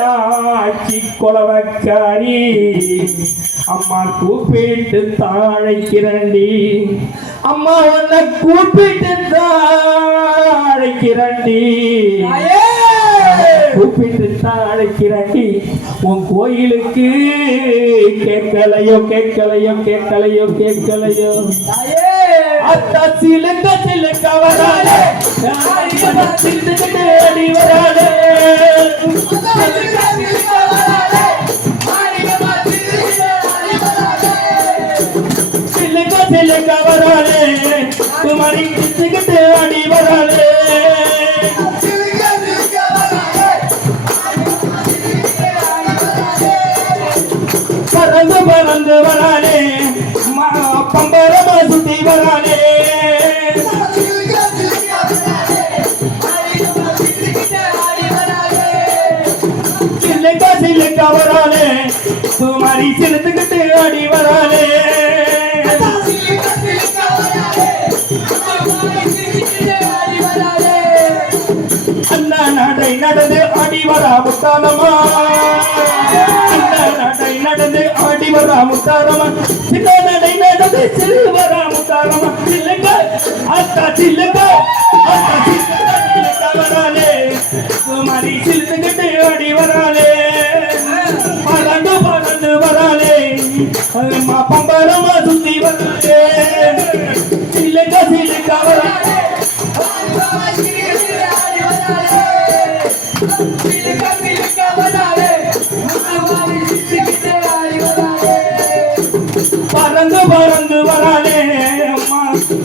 ஆட்சி கொலவக்காரி அம்மா கூப்பிட்டு தாழைக்கிறண்டி அம்மா உன்னை கூப்பிட்டு தாழைக்கிறண்டி கூப்பிட்டு தாழைக்கிறண்டி உன் கோயிலுக்கு கேட்கலையோ கேட்கலையோ கேட்கலையோ கேட்கலையோ அத்தா சிலுக்க சிலுக்க வராளே அடி வராளே சிலுக்க சிலுக்க வராளே துமாரி கிட்டுக்கிட்டு அடி வராளே பறந்து பறந்து வராளே பம்பரமா சுத்தி வராளே சில்லுக்கா சில்லுக்கா வராளே துமாரி சிலுத்துக்கிட்டு ஆடி வராளே அண்ணா நடை நடந்து ஆடி வரா முத்தாலமா அண்ணா நடை நடந்து ஆடி வரா முத்தாலமா சின்ன நடை நடந்து சிறுவரா முத்தாலமா சில்லுங்க அத்தா சில்லுங்க அத்தா சில்லுங்க வராளே குமாரி சில்லுங்கிட்டு ஆடி வராளே பறந்து பறந்து வராளே அம்மா பம்பரமா சுத்தி வராளே சில்லுங்க சில்லுங்க வராளே பறந்து பறந்து வராளே அம்மா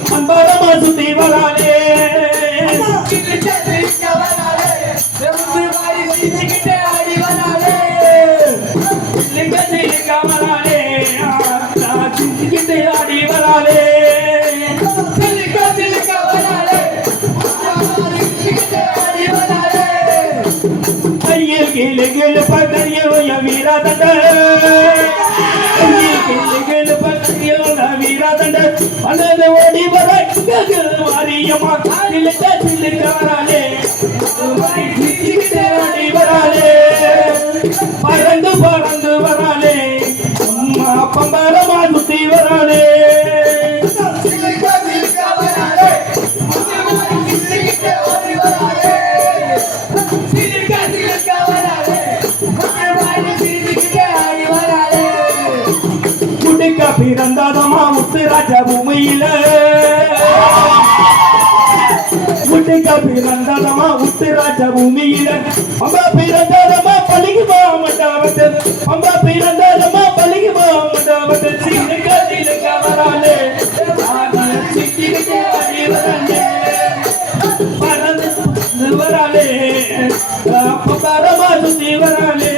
பம்பரமா சுத்தி வராளே ஆடி வராளே கையில் கீழே கீழே பகரியோ வீராதண்ட கையில் கீழே கீழே பகரியோ வீராதண்ட அண்ணன் ஓடி வர மாரியம்மா சிலுக்க சிலுக்க வராளே ஆடி வராளே பறந்து பறந்து வராளே அம்மா பம்பரமா சுத்தி வராளே குட்டிக்கா பிறந்தாதமா முத்துராஜ பூமியில குட்டிக்கா பிறந்தாதமா முத்துராஜ பூமியில அம்மா பிறந்தாதமா பழிக்குமா மண்டாவட்டு அம்மா பிறந்தாதமா பழிக்குமா மண்டாவட்டு சிலுக்க சிலுக்க வராளே சிக்கிக்கிட்டே ஆடி வராளே பறந்து வராளே பம்பரமா சுத்தி வராளே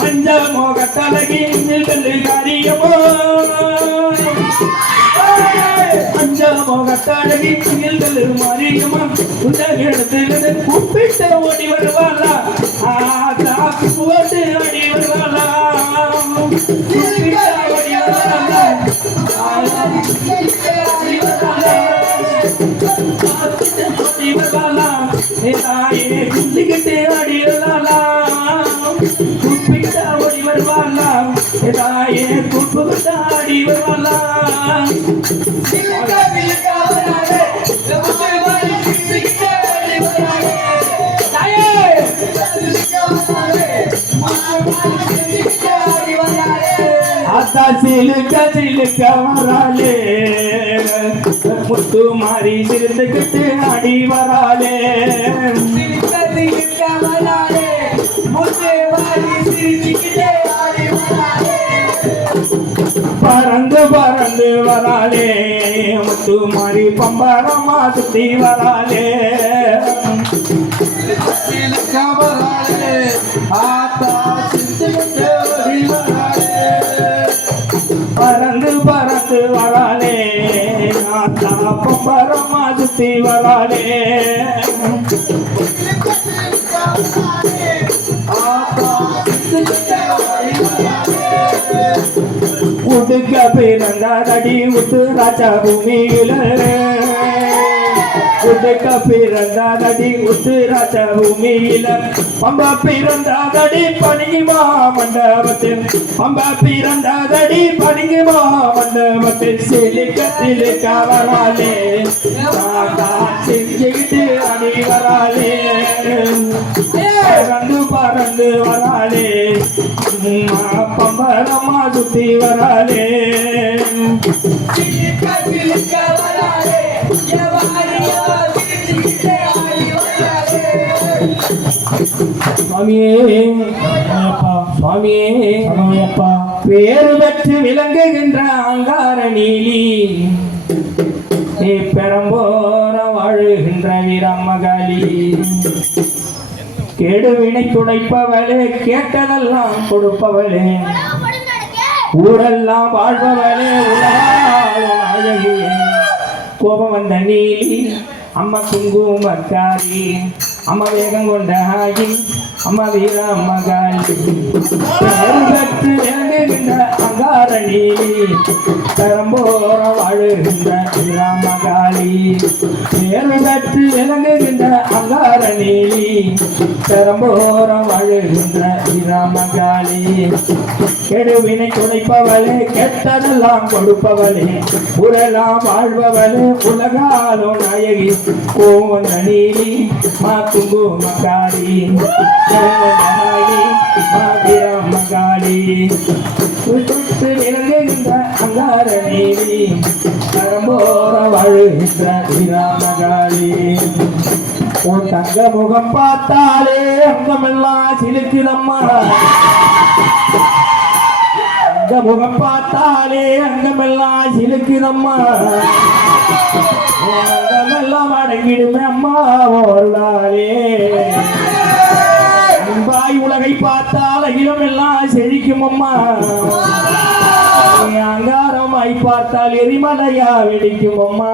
மஞ்ச மோகத்தலகி நில்கல்லு காரியமோ மஞ்ச மோகத்தலகி நில்கல்லு மாரியம்மா உன்ன இடத்துல கூப்பிட்டு ஓடி வருவாளா காப்பு போட்டு ஓடி வருவாளா கூப்பிட்டு ஓடி வருவாளா ஓடி வருவாளா தாயே குந்திக்கிட்டு ஆடி வருவாளா கூப்பிட்டு ஓடி வருவாளா தாயே கூப்பிட்டு ஆடி வருவாளா அத்தா சிலுக்க சிலுக்க வராளே முத்து மாறி சிறுந்துக்கிட்டு ஆடி வராளே சிலுக்க சிலுக்க வராளே முத்து மாறி சிரிச்சுக்கிட்டே ஆடி வராளே பறந்து பறந்து வராளே முத்து மாறி பம்பரமா சுத்தி வராளே சிலுக்க வராளே ஆத்தா சிரிச்சுக்கிட்டே ஆடி வராளே பறந்து பறந்து வராளே ஆத்தா பம்பரமா சுத்தி வராளே உடுக்க பிறந்தாடி உத்து ராஜா பூமியில உடுக்க பிறந்தாதடி உத்திராட்ச பூமியில பம்பா பிறந்தாதடி பணியுமா மண்டபத்தில் பம்பா பிறந்தாதடி பணியுமா மண்டபத்தில் சிலுக்க வராலே செஞ்சுக்கிட்டு அடி வராலே பறந்து வராலே பம்பரமா சுத்தி வராலே சுவாமியே சுவாமியே அப்பா பேரு பெற்று விளங்குகின்ற அங்கார நீலி நீ பெரம்போர வாழுகின்ற வீரமகாளி கேடுவினை துடைப்பவளே கேட்டதெல்லாம் கொடுப்பவளே ஊரெல்லாம் வாழ்பவளே உலகியே கோபம் வந்த நீலி அம்மா குங்குமக்காரி அம்மா வேகம் கொண்ட ஆகி அம்மா வீரமகாளி பெற்று விளங்குகின்ற அங்கார நீலி பெரம்போர வாழுகின்ற வீரமகாளி பேரு பெற்று விளங்குகின்ற அங்கார நீலி பெரம்போர வாழுகின்ற வீரமகாளி கெடுவினை துடைப்பவளே கெட்டதெல்லாம் கொடுப்பவளே ஊரெல்லாம் வாழ்பவளே உலகாலோ நாயகி கோவந்த நீலி மா குங்குமக்காரி வீரமகாளி விளங்குகின்ற அங்கார நீலி பெரம்போர வாழுகின்ற வீரமகாளி உன் தங்க முகம் பார்த்தாலே அங்கமெல்லாம் சிலுக்குதம்மா தங்க முகம் பார்த்தாலே அங்கமெல்லாம் சிலுக்குதம்மா அங்கமெல்லாம் அடங்கிடுமே அம்மா ஓர்லாலே அன்பாய் உலகை பார்த்தால் அகிலம் எல்லாம் செழிக்கும் அம்மா அங்காரமாய் பார்த்தால் எரிமலையா வெடிக்கும் அம்மா